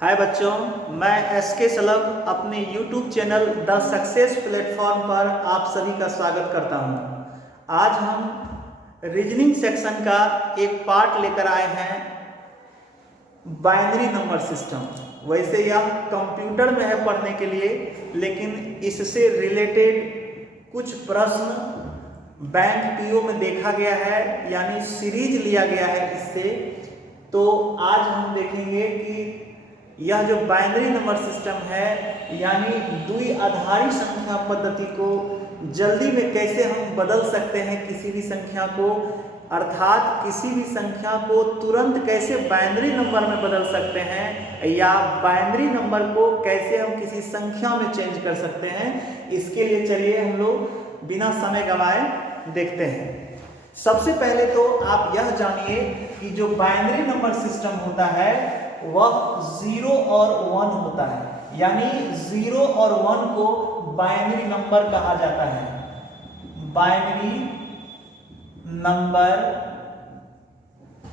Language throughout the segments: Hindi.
हाय बच्चों, मैं एसके सलभ अपने YouTube channel the success platform पर आप सभी का स्वागत करता हूं। आज हम रीजनिंग सेक्शन का एक पार्ट लेकर आए हैं, बाइनरी नंबर सिस्टम। वैसे यह कंप्यूटर में है पढ़ने के लिए, लेकिन इससे रिलेटेड कुछ प्रश्न बैंक पीओ में देखा गया है, यानी सीरीज लिया गया है इससे। तो आज हम देखेंगे कि यह जो बाइनरी नंबर सिस्टम है, यानी द्विआधारी संख्या पद्धति को जल्दी में कैसे हम बदल सकते हैं किसी भी संख्या को, अर्थात किसी भी संख्या को तुरंत कैसे बाइनरी नंबर में बदल सकते हैं, या बाइनरी नंबर को कैसे हम किसी संख्या में चेंज कर सकते हैं। इसके लिए चलिए हम लोग बिना समय गंवाए देखते हैं। सबसे पहले तो आप यह जानिए कि जो बाइनरी नंबर सिस्टम होता है वह 0 और 1 होता है, यानी 0 और 1 को बाइनरी नंबर कहा जाता है। बाइनरी नंबर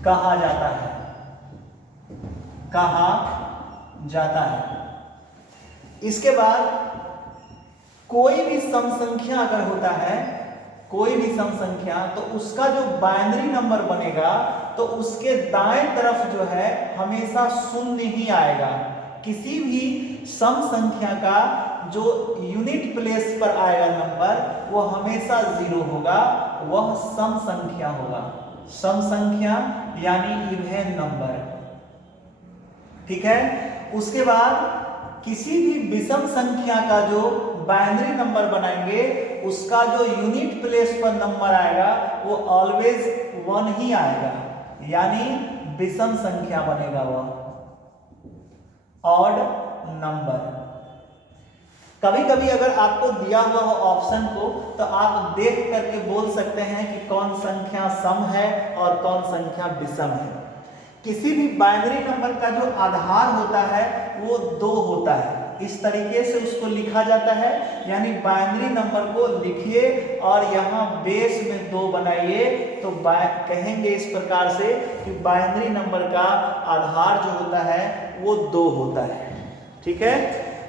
कहा जाता है, इसके बाद कोई भी सम संख्या अगर होता है, कोई भी सम संख्या, तो उसका जो बाइनरी नंबर बनेगा तो उसके दाएं तरफ जो है हमेशा शून्य ही आएगा। किसी भी सम संख्या का जो यूनिट प्लेस पर आएगा नंबर वो हमेशा 0 होगा, वह सम संख्या होगा। सम संख्या यानी इवन नंबर, ठीक है। उसके बाद किसी भी विषम संख्या का जो बाइनरी नंबर बनाएंगे उसका जो यूनिट प्लेस पर नंबर आएगा वो ऑलवेज 1 ही आएगा, यानी विषम संख्या बनेगा वह ऑड नंबर। कभी कभी अगर आपको दिया हुआ हो ऑप्शन को तो आप देख करके बोल सकते हैं कि कौन संख्या सम है और कौन संख्या विषम है। किसी भी बाइनरी नंबर का जो आधार होता है वो 2 होता है, इस तरीके से उसको लिखा जाता है। यानी बाइनरी नंबर को लिखिए और यहाँ बेस में 2 बनाइए, तो कहेंगे इस प्रकार से कि बाइनरी नंबर का आधार जो होता है वो 2 होता है, ठीक है।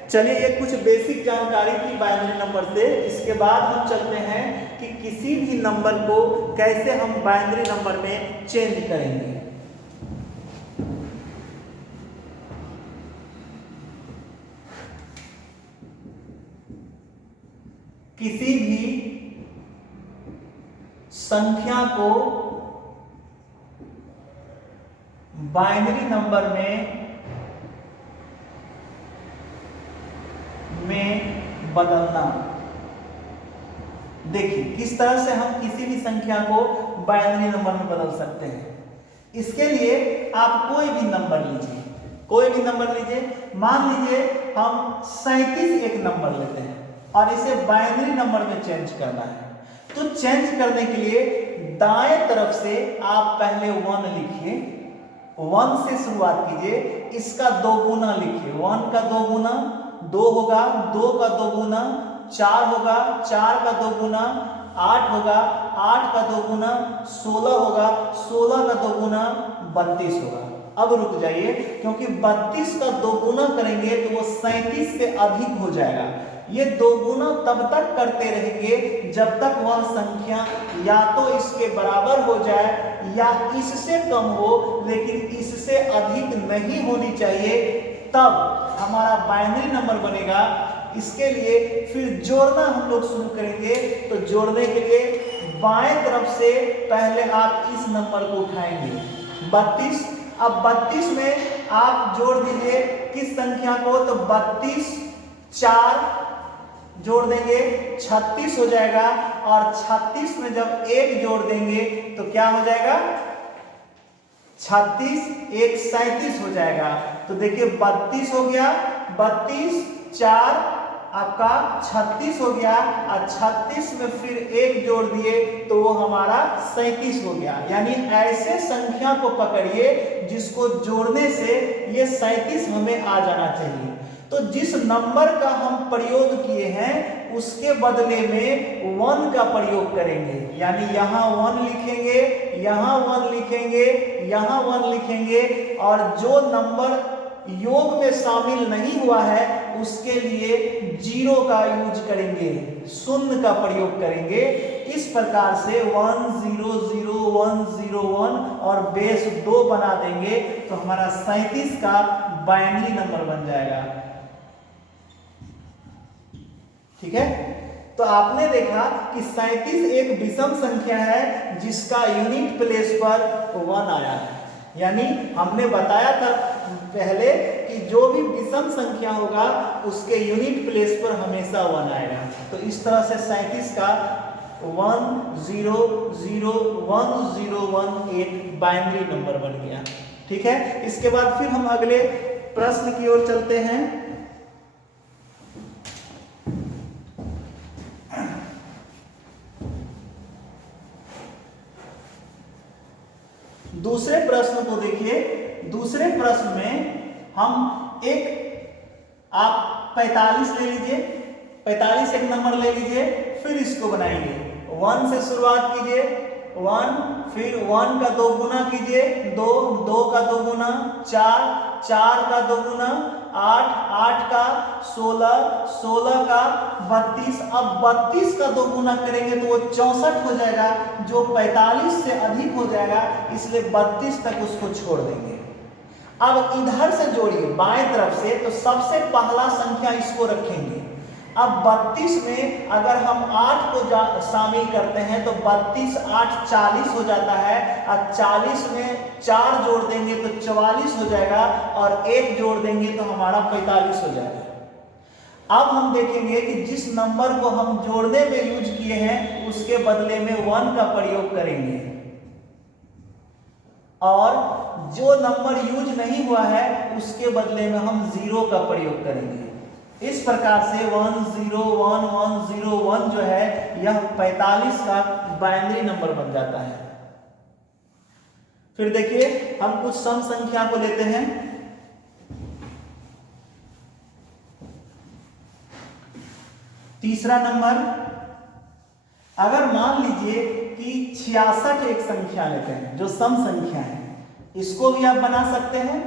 चलिए, ये कुछ बेसिक जानकारी थी बाइनरी नंबर से। इसके बाद हम चलते हैं कि किसी भी नंबर को कैसे हम बाइनरी नंबर में चेंज करेंगे। किसी भी संख्या को बाइनरी नंबर में बदलना। देखिए किस तरह से हम किसी भी संख्या को बाइनरी नंबर में बदल सकते हैं। इसके लिए आप कोई भी नंबर लीजिए, कोई भी नंबर लीजिए। मान लीजिए हम 37 एक नंबर लेते हैं और इसे बाइनरी नंबर में चेंज करना है। तो चेंज करने के लिए दाएं तरफ से आप पहले 1 लिखिए, 1 से शुरुआत कीजिए। इसका 2 गुना लिखिए, 1 का 2 गुना 2 होगा, 2 का 2 गुना 4 होगा, 4 का 2 गुना 8 होगा, 8 का 2 गुना 16 होगा, 16 का 2 गुना 32 होगा। अब रुक जाइए, क्योंकि 32 का 2 गुना करेंगे तो वो 37 से अधिक हो जाएगा। ये 2 गुना तब तक करते रहेंगे जब तक वह संख्या या तो इसके बराबर हो जाए या इससे कम हो, लेकिन इससे अधिक नहीं होनी चाहिए, तब हमारा बाइनरी नंबर बनेगा। इसके लिए फिर जोड़ना हम लोग शुरू करेंगे। तो जोड़ने के लिए बाएं तरफ से पहले आप इस नंबर को उठाएंगे 32। अब 32 में आप जोड़ दीजिए किस संख्या को, तो 32 4 जोड़ देंगे 36 हो जाएगा, और 36 में जब 1 जोड़ देंगे तो क्या हो जाएगा, 36 1 37 हो जाएगा। तो देखिए 32 हो गया, 32 4 आपका 36 हो गया, और 36 में फिर 1 जोड़ दिए तो वो हमारा 37 हो गया। यानी ऐसे संख्या को पकड़िए जिसको जोड़ने से ये 37 हमें आ जाना चाहिए। तो तो जिस नंबर का हम प्रयोग किए हैं उसके बदले में 1 का प्रयोग करेंगे, यानी यहाँ 1 लिखेंगे, यहाँ 1 लिखेंगे, यहाँ 1 लिखेंगे, और जो नंबर योग में शामिल नहीं हुआ है उसके लिए 0 का यूज करेंगे, शून्य का प्रयोग करेंगे। इस प्रकार से 1 0 0 1 0 1 और बेस 2 बना देंगे तो हमारा 37 का बाइनरी नंबर बन जाएगा। ठीक है, तो आपने देखा कि 37 एक विषम संख्या है जिसका यूनिट प्लेस पर 1 आया है, यानी हमने बताया था पहले कि जो भी विषम संख्या होगा उसके यूनिट प्लेस पर हमेशा 1 आएगा। तो इस तरह से 37 का 1 0 0 1 0 1 एक बाइनरी नंबर बन गया। ठीक है, इसके बाद फिर हम अगले प्रश्न की ओर चलते हैं। दूसरे प्रश्न को देखिए। दूसरे प्रश्न में हम आप 45 ले लीजिए, 45 एक नंबर ले लीजिए, फिर इसको बनाएंगे। 1 से शुरुआत कीजिए, 1, फिर 1 का 2 गुना कीजिए, 2, 2 का 2 गुना 4, 4 का 2 गुना 8, 8 का 16, 16 का 32। अब 32 का 2 गुना करेंगे तो वो 64 हो जाएगा, जो 45 से अधिक हो जाएगा, इसलिए 32 तक उसको छोड़ देंगे। अब इधर से जोड़िए बाएं तरफ से, तो सबसे पहला संख्या इसको रखेंगे। अब 32 में अगर हम 8 को शामिल करते हैं तो 32 8 40 हो जाता है, और 40 में 4 जोड़ देंगे तो 44 हो जाएगा, और 1 जोड़ देंगे तो हमारा 45 हो जाएगा। अब हम देखेंगे कि जिस नंबर को हम जोड़ने में यूज किए हैं उसके बदले में 1 का प्रयोग करेंगे, और जो नंबर यूज नहीं हुआ है उसके बदले में हम 0 का प्रयोग करेंगे। इस प्रकार से 1 0 1 1 0 1 जो है यह 45 का बाइनरी नंबर बन जाता है। फिर देखिए हम कुछ सम संख्या को लेते हैं। तीसरा नंबर, अगर मान लीजिए कि 66 एक संख्या लेते हैं जो सम संख्या है, इसको भी आप बना सकते हैं।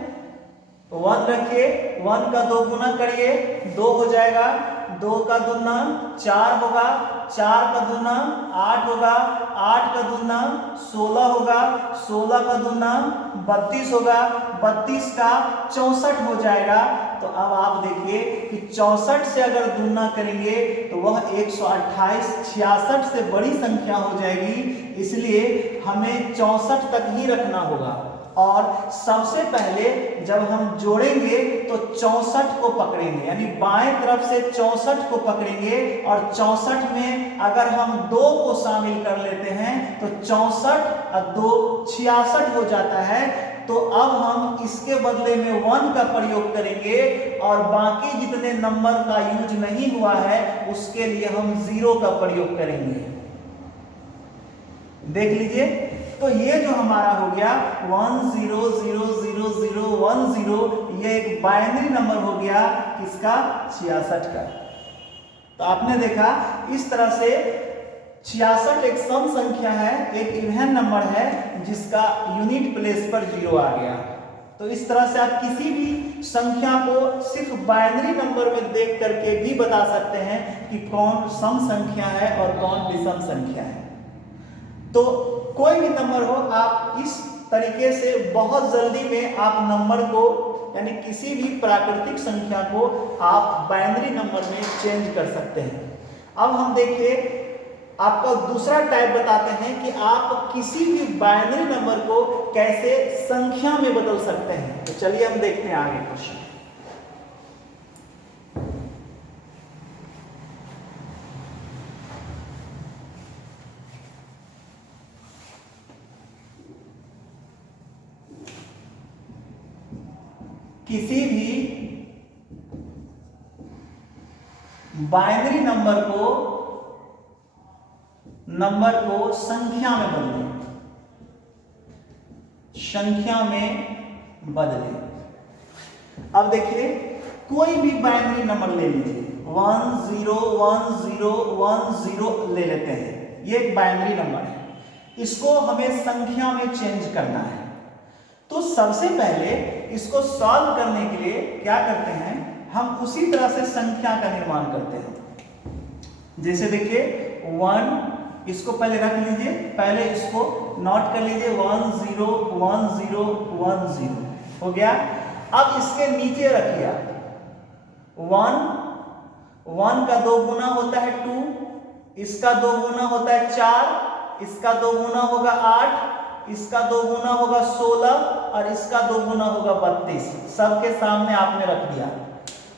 1 रखिए, 1 का 2 गुना करिए, 2 हो जाएगा, 2 का दूना 4 होगा, 4 का दूना 8 होगा, 8 का दूना 16 होगा, 16 का दूना 32 होगा, 32 का 64 हो जाएगा। तो अब आप देखिए कि 64 से अगर दूना करेंगे तो वह 128, 66 से बड़ी संख्या हो जाएगी, इसलिए हमें 64 तक ही रखना होगा। और सबसे पहले जब हम जोड़ेंगे तो 64 को पकड़ेंगे, यानी बाएं तरफ से 64 को पकड़ेंगे, और 64 में अगर हम 2 को शामिल कर लेते हैं तो 64 और 2 66 हो जाता है। तो अब हम इसके बदले में 1 का प्रयोग करेंगे, और बाकी जितने नंबर का यूज नहीं हुआ है उसके लिए हम 0 का प्रयोग करेंगे। देख लीजिए, तो ये जो हमारा हो गया 1 0 0 0 0 1 0, ये एक बाइनरी नंबर हो गया किसका? 66 का। तो आपने देखा इस तरह से 66 एक सम संख्या है, एक इवन नंबर है जिसका यूनिट प्लेस पर 0 आ गया। तो इस तरह से आप किसी भी संख्या को सिर्फ बाइनरी नंबर में देख करके भी बता सकते हैं कि कौन सम संख्या है और कौन विषम संख्या है। तो कोई भी नंबर हो, आप इस तरीके से बहुत जल्दी में आप नंबर को, यानी किसी भी प्राकृतिक संख्या को आप बाइनरी नंबर में चेंज कर सकते हैं। अब हम देखिए आपका दूसरा टाइप बताते हैं कि आप किसी भी बाइनरी नंबर को कैसे संख्या में बदल सकते हैं। तो चलिए हम देखते हैं आगे क्वेश्चन। किसी भी बाइनरी नंबर को संख्या में बदलें, संख्या में बदलें। अब देखिए कोई भी बाइनरी नंबर ले लीजिए, 1 0 1 0 1 0 ले लेते हैं, ये एक बाइनरी नंबर है, इसको हमें संख्या में चेंज करना है। तो सबसे पहले इसको सॉल्व करने के लिए क्या करते हैं, हम उसी तरह से संख्या का निर्माण करते हैं। जैसे देखिए 1, इसको पहले रख लीजिए, पहले इसको नोट कर लीजिए, 1 0 1 0 1 0 हो गया। अब इसके नीचे रखिए 1 का 2 गुना होता है 2, इसका 2 गुना होता है 4, इसका 2 गुना होगा 8, इसका 2 गुना होगा 16 और इसका 2 गुना होगा 32। सबके सामने आपने रख दिया।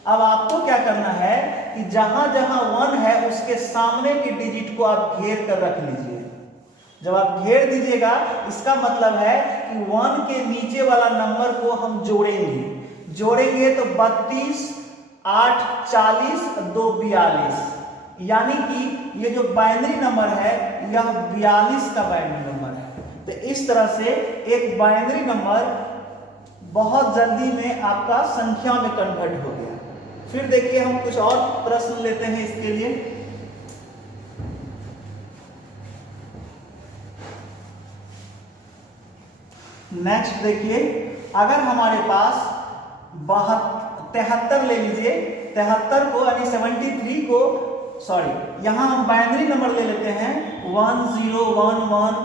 अब आपको क्या करना है कि जहां जहां 1 है उसके सामने के डिजिट को आप घेर कर रख लीजिए। जब आप घेर दीजिएगा इसका मतलब है कि 1 के नीचे वाला नंबर को हम जोड़ेंगे तो 32 8 40 2 42, यानी कि ये जो बाइनरी नंबर है यह 42 का बाइनरी नंबर है। तो इस तरह से एक बाइनरी नंबर बहुत जल्दी में आपका संख्या में कन्वर्ट हो गया। फिर देखिए हम कुछ और प्रश्न लेते हैं इसके लिए। नेक्स्ट देखिए, अगर हमारे पास 73 ले लीजिए, 73 को यानी 73 को यहां हम बाइनरी नंबर ले लेते हैं 1 0 1 1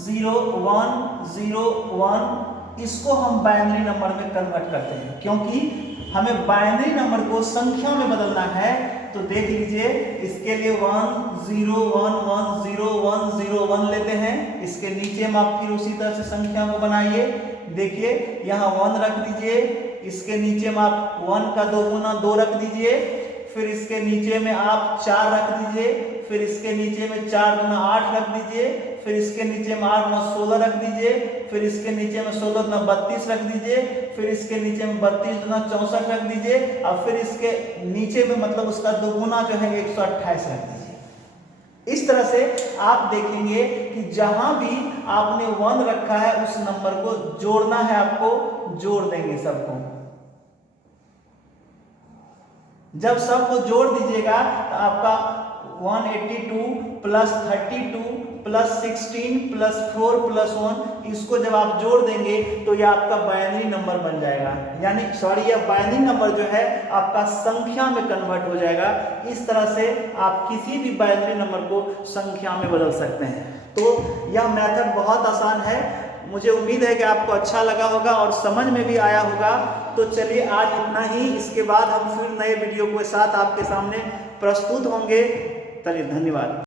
0 1 0 1, इसको हम बाइनरी नंबर में कन्वर्ट करते हैं क्योंकि हमें बाइनरी नंबर को संख्या में बदलना है। तो देख लीजिए इसके लिए 1 0 1 1 0 1 0 1 लेते हैं, इसके नीचे में आप फिर उसी तरह से संख्या को बनाइए। देखिए यहाँ 1 रख दीजिए, इसके नीचे में आप 1 का 2 गुना 2 रख दीजिए, फिर इसके नीचे में आप 4 रख दीजिए, फिर इसके नीचे में 4 गुना 8 रख दीजिए, फिर इसके नीचे में 8 गुना 16 रख दीजिए, फिर इसके नीचे में 16 गुना 32 रख दीजिए, फिर इसके नीचे में 32 गुना 64 रख दीजिए और फिर इसके नीचे में मतलब उसका 2 गुना जो है 128 रख दीजिए। इस तरह से आप देखेंगे कि जहां भी आपने 1 रखा है उस नंबर को जोड़ना है, आपको जोड़ देंगे सबको। जब सबको जोड़ दीजिएगा तो आपका 182 प्लस 32 प्लस 16 प्लस 4 प्लस 1, इसको जब आप जोड़ देंगे तो यह आपका बाइनरी नंबर बन जाएगा, यानी यह बाइनरी नंबर जो है आपका संख्या में कन्वर्ट हो जाएगा। इस तरह से आप किसी भी बाइनरी नंबर को संख्या में बदल सकते हैं। तो यह मेथड बहुत आसान है। मुझे उम्मीद है कि आपको अच्छा लगा होगा और समझ में भी आया होगा। तो चलिए आज इतना ही, इसके बाद हम फिर नए वीडियो के साथ आपके सामने प्रस्तुत होंगे। चलिए धन्यवाद।